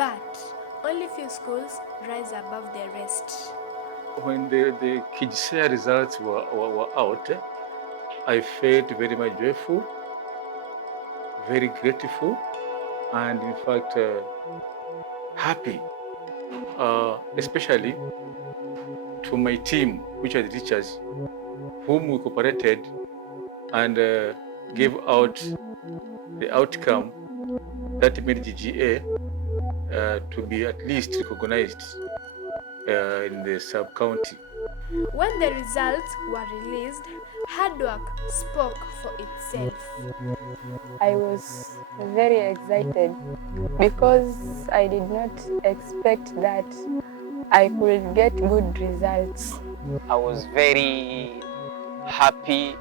But only few schools rise above the rest. When the KJSEA results were out, I felt very much joyful, very grateful, and in fact happy, especially to my team, which are the teachers, whom we cooperated and gave out the outcome that made GGA to be at least recognized in the sub-county. When the results were released, hard work spoke for itself. I was very excited because I did not expect that I could get good results. I was very happy.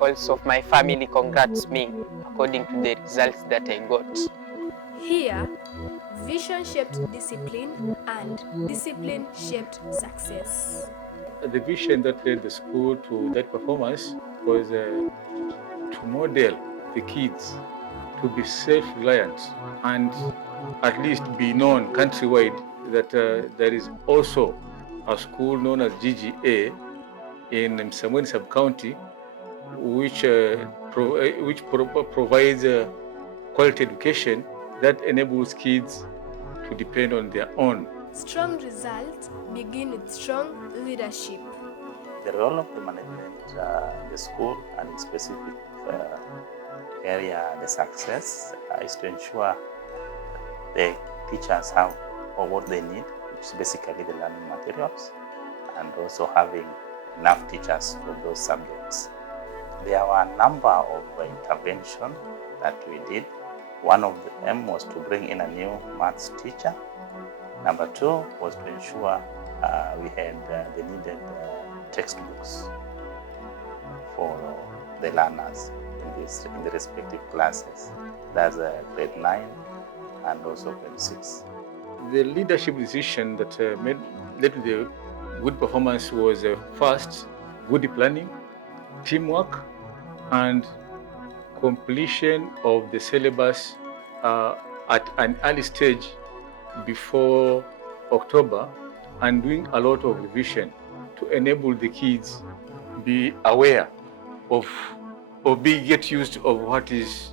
Also my family congrats me according to the results that I got. Here, vision shaped discipline and discipline shaped success. The vision that led the school to that performance was to model the kids to be self-reliant and at least be known countrywide that there is also a school known as GGA in Msamweni sub-county which provides quality education that enables kids to depend on their own. Strong results begin with strong leadership. The role of the management, the school, and in specific area, the success is to ensure the teachers have what they need, which is basically the learning materials, and also having enough teachers for those subjects. There were a number of interventions that we did. One of them was to bring in a new maths teacher. Number two was to ensure we had the needed textbooks for the learners in the respective classes. That's grade 9 and also grade 6. The leadership decision that led to the good performance was first, good planning, teamwork, and completion of the syllabus at an early stage before October, and doing a lot of revision to enable the kids be aware of or get used of what is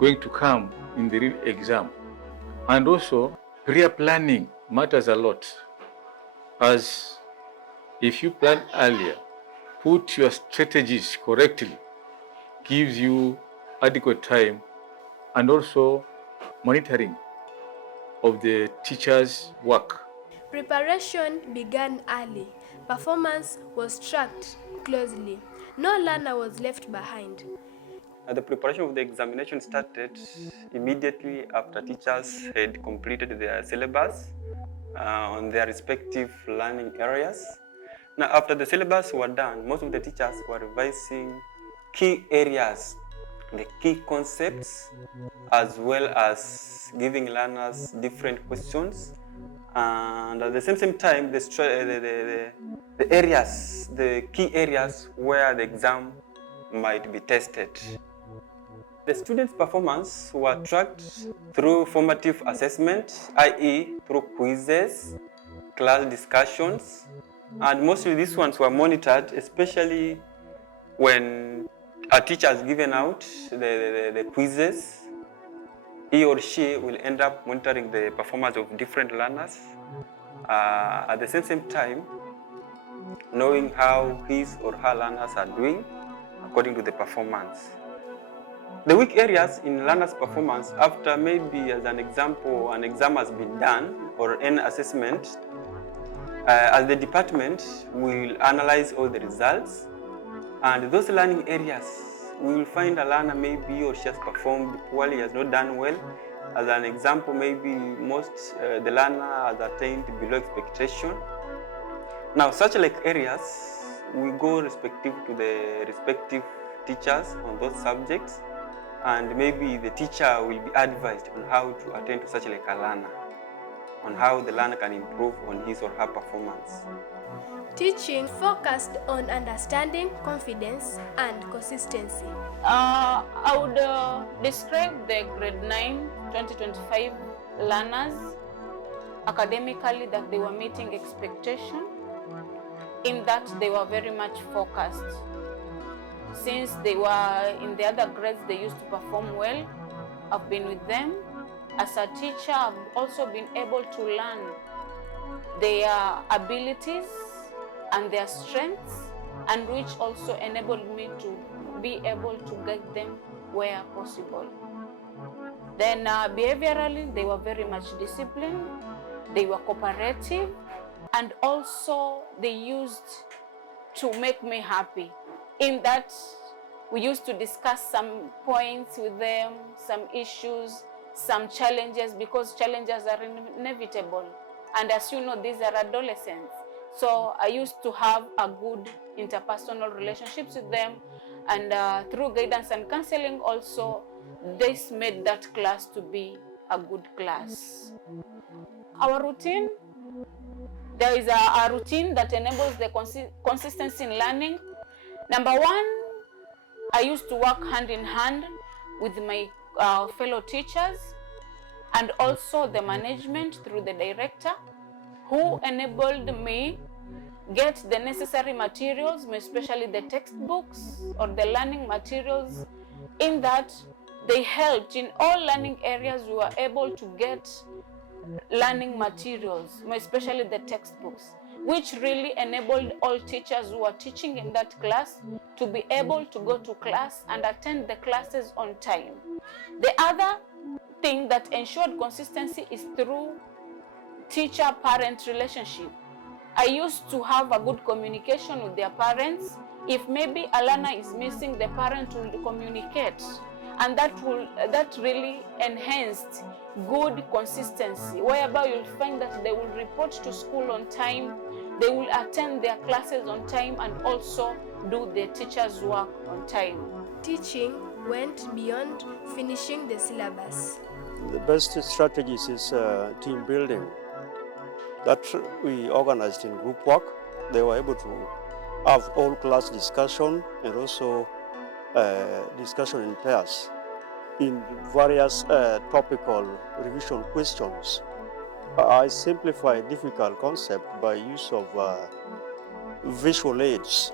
going to come in the real exam. And also, prior planning matters a lot, as if you plan earlier, put your strategies correctly, gives you adequate time, and also monitoring of the teacher's work. Preparation began early. Performance was tracked closely. No learner was left behind. The preparation of the examination started immediately after teachers had completed their syllabus on their respective learning areas. Now, after the syllabus were done, most of the teachers were revising key areas, the key concepts, as well as giving learners different questions. And at the same time, the key areas where the exam might be tested. The students' performance were tracked through formative assessment, i.e. through quizzes, class discussions, and mostly these ones were monitored, especially when a teacher has given out the quizzes. He or she will end up monitoring the performance of different learners. At the same time, knowing how his or her learners are doing according to the performance. The weak areas in learners' performance, after maybe as an example, an exam has been done or an assessment, as the department will analyze all the results, and those learning areas, we will find a learner maybe or she has performed poorly, has not done well. As an example, maybe the learner has attained below expectation. Now, such like areas, we go respective to the respective teachers on those subjects, and maybe the teacher will be advised on how to attend to such like a learner. on how the learner can improve on his or her performance. Teaching focused on understanding, confidence, and consistency. I would describe the grade 9 2025 learners academically that they were meeting expectation, in that they were very much focused. Since they were in the other grades, they used to perform well. I've been with them. As a teacher, I've also been able to learn their abilities and their strengths, and which also enabled me to be able to guide them where possible. Then behaviorally, they were very much disciplined, they were cooperative, and also they used to make me happy, in that we used to discuss some points with them, some issues, some challenges, because challenges are inevitable. And as you know, these are adolescents. So I used to have a good interpersonal relationships with them, and through guidance and counseling also, this made that class to be a good class. Our routine, there is a routine that enables the consistency in learning. Number one, I used to work hand in hand with my fellow teachers and also the management through the director, who enabled me get the necessary materials, especially the textbooks or the learning materials, in that they helped in all learning areas. We were able to get learning materials, especially the textbooks, which really enabled all teachers who were teaching in that class to be able to go to class and attend the classes on time. The other thing that ensured consistency is through teacher-parent relationship. I used to have a good communication with their parents. If maybe a learner is missing, the parent will communicate, and that really enhanced good consistency, whereby you'll find that they will report to school on time, they will attend their classes on time, and also do their teachers' work on time. Teaching went beyond finishing the syllabus. The best strategies is team building. That we organized in group work. They were able to have all class discussion and also discussion in pairs in various topical revision questions. I simplify difficult concept by use of visual aids,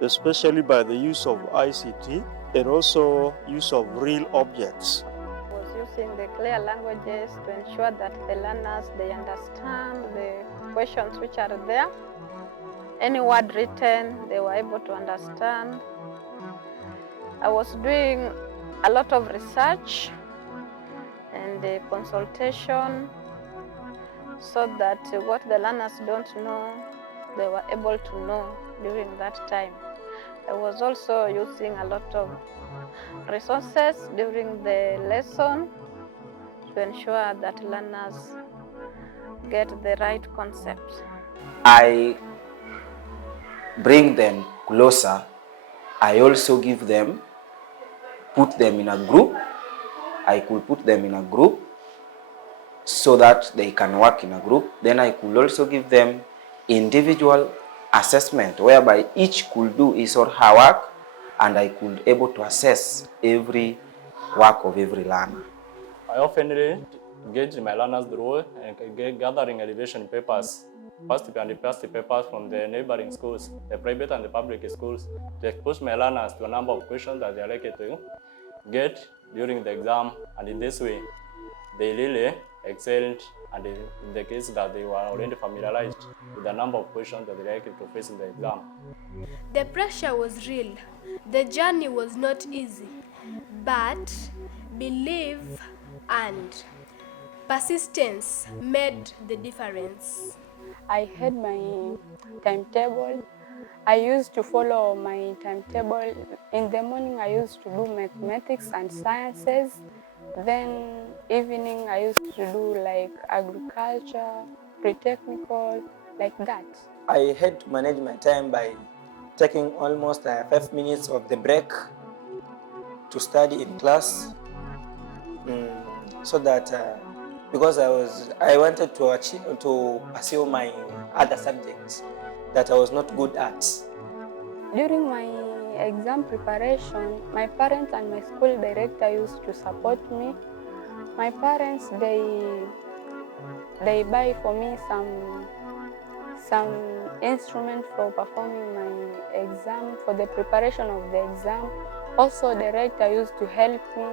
especially by the use of ICT and also use of real objects. Using the clear languages to ensure that the learners, they understand the questions which are there. Any word written, they were able to understand. I was doing a lot of research and consultation, so that what the learners don't know, they were able to know during that time. I was also using a lot of resources during the lesson to ensure that learners get the right concepts. I bring them closer. I also give them, put them in a group. I could put them in a group so that they can work in a group. Then I could also give them individual assessment, whereby each could do his or her work, and I could able to assess every work of every learner. I often engage my learners through gathering elevation papers, past and past papers from the neighboring schools, the private and the public schools, to expose my learners to a number of questions that they are likely to get during the exam, and in this way, they really excelled, and in the case that they were already familiarized with the number of questions that they are likely to face in the exam. The pressure was real. The journey was not easy, but belief and persistence made the difference. I had my timetable. I used to follow my timetable. In the morning, I used to do mathematics and sciences. Then evening, I used to do like agriculture, pre-technical, like that. I had to manage my time by taking almost 5 minutes of the break to study in class, so that because I wanted to pursue my other subjects that I was not good at. During my exam preparation, my parents and my school director used to support me. My parents, they buy for me some instruments for performing my exam, for the preparation of the exam. Also, the director used to help me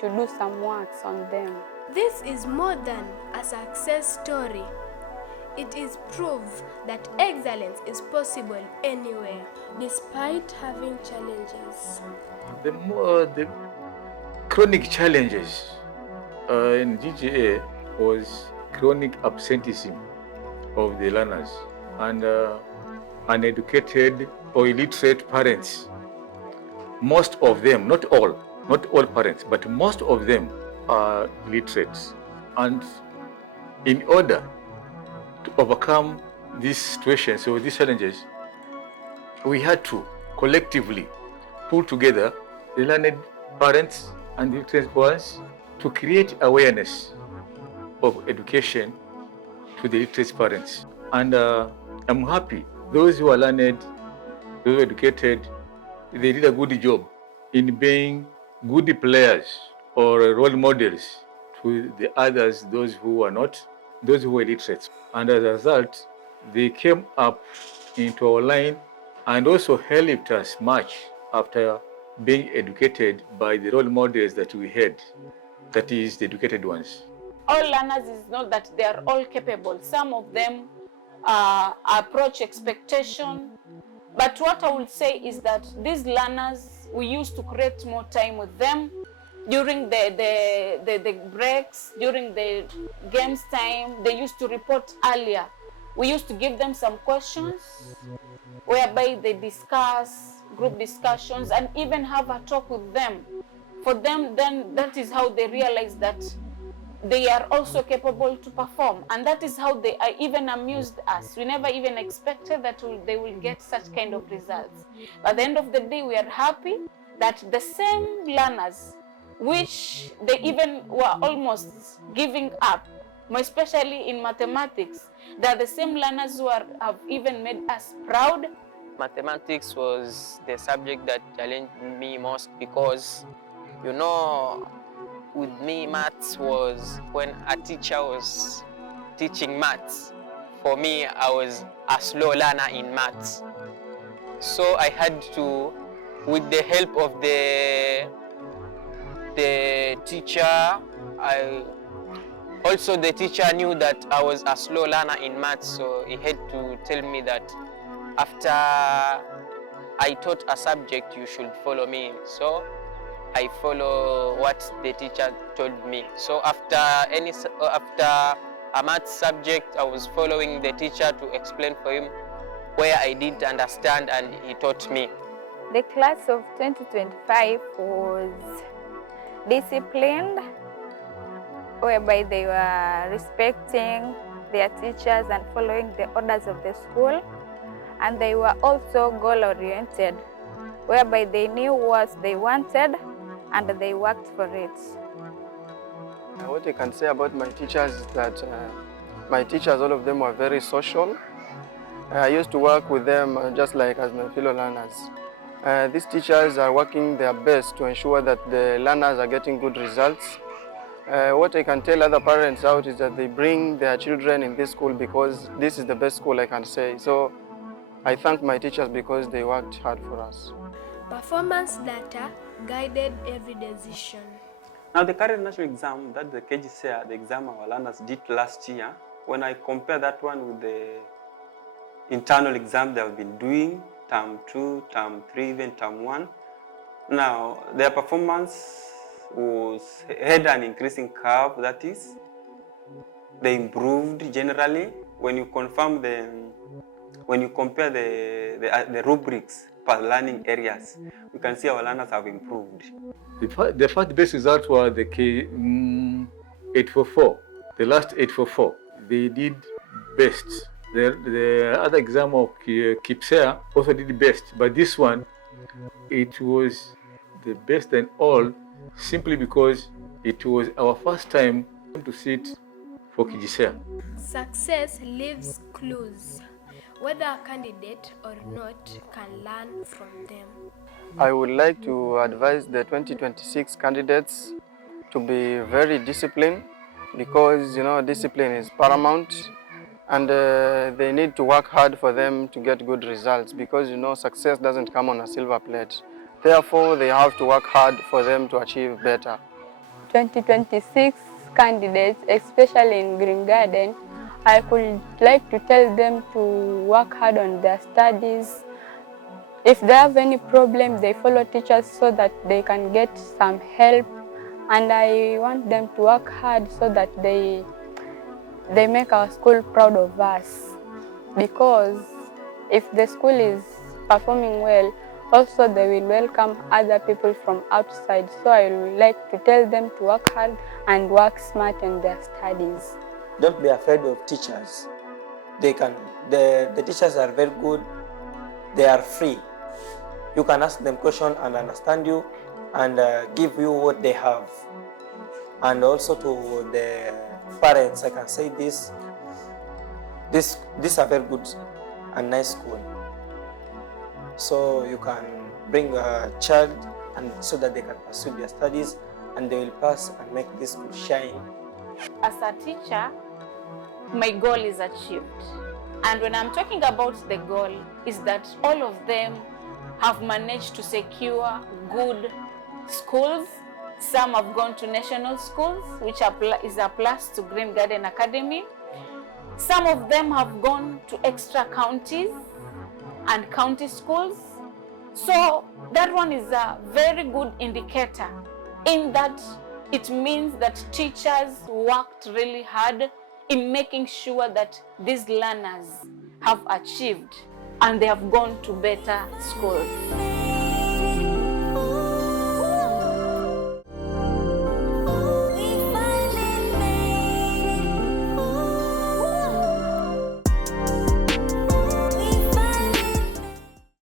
to do some works on them. This is more than a success story. It is proof that excellence is possible anywhere, despite having challenges. The chronic challenges in GJA was chronic absenteeism of the learners and uneducated or illiterate parents. Most of them, not all parents, but most of them are literate. And in order to overcome these situations or these challenges, we had to collectively pull together the learned parents and the literate ones to create awareness of education to the literate parents. And I'm happy those who are learned, those who are educated, they did a good job in being good players or role models to the others, those who are not, those who were literate. And as a result, they came up into our line and also helped us much after being educated by the role models that we had, that is, the educated ones. All learners is not that they are all capable. Some of them approach expectation. But what I would say is that these learners, we used to create more time with them during the breaks, during the games time. They used to report earlier. We used to give them some questions whereby they discuss, group discussions, and even have a talk with them. For them, then that is how they realize that they are also capable to perform, and that is how they even amused us. We never even expected that they will get such kind of results. At the end of the day, we are happy that the same learners, which they even were almost giving up, more especially in mathematics, they are the same learners who have even made us proud. Mathematics was the subject that challenged me most because, you know, with me, maths was when a teacher was teaching maths. For me, I was a slow learner in maths. So I had to, with the help of the teacher, also the teacher knew that I was a slow learner in maths, so he had to tell me that after I taught a subject, you should follow me. So I follow what the teacher told me. So after a math subject, I was following the teacher to explain for him where I didn't understand, and he taught me. The class of 2025 was disciplined, whereby they were respecting their teachers and following the orders of the school. And they were also goal-oriented, whereby they knew what they wanted and they worked for it. What I can say about my teachers is that my teachers, all of them were very social. I used to work with them just like as my fellow learners. These teachers are working their best to ensure that the learners are getting good results. What I can tell other parents out is that they bring their children in this school because this is the best school, I can say. So I thank my teachers because they worked hard for us. Performance data guided every decision. Now the current national exam that the KJSEA, the exam our learners did last year, when I compare that one with the internal exam they have been doing, term 2, term 3, even term 1, now their performance had an increasing curve, that is, they improved generally. When you confirm when you compare the rubrics per learning areas, we can see our learners have improved. The first best results were the 844, the last 844. They did best. The other exam of KJSEA also did best, but this one, it was the best than all, simply because it was our first time to sit for KJSEA. Success leaves clues. Whether a candidate or not can learn from them. I would like to advise the 2026 candidates to be very disciplined, because discipline is paramount, and they need to work hard for them to get good results, because success doesn't come on a silver plate. Therefore, they have to work hard for them to achieve better. 2026 candidates, especially in Green Garden, I could like to tell them to work hard on their studies. If they have any problem, they follow teachers so that they can get some help. And I want them to work hard so that they make our school proud of us. Because if the school is performing well, also they will welcome other people from outside. So I would like to tell them to work hard and work smart in their studies. Don't be afraid of teachers. The teachers are very good. They are free. You can ask them questions and understand you and give you what they have. And also to the parents, I can say this is a very good and nice school. So you can bring a child and so that they can pursue their studies and they will pass and make this school shine. As a teacher, my goal is achieved. And when I'm talking about the goal, is that all of them have managed to secure good schools. Some have gone to national schools, which is a plus to Green Garden Academy. Some of them have gone to extra counties and county schools. So that one is a very good indicator, in that it means that teachers worked really hard in making sure that these learners have achieved and they have gone to better schools.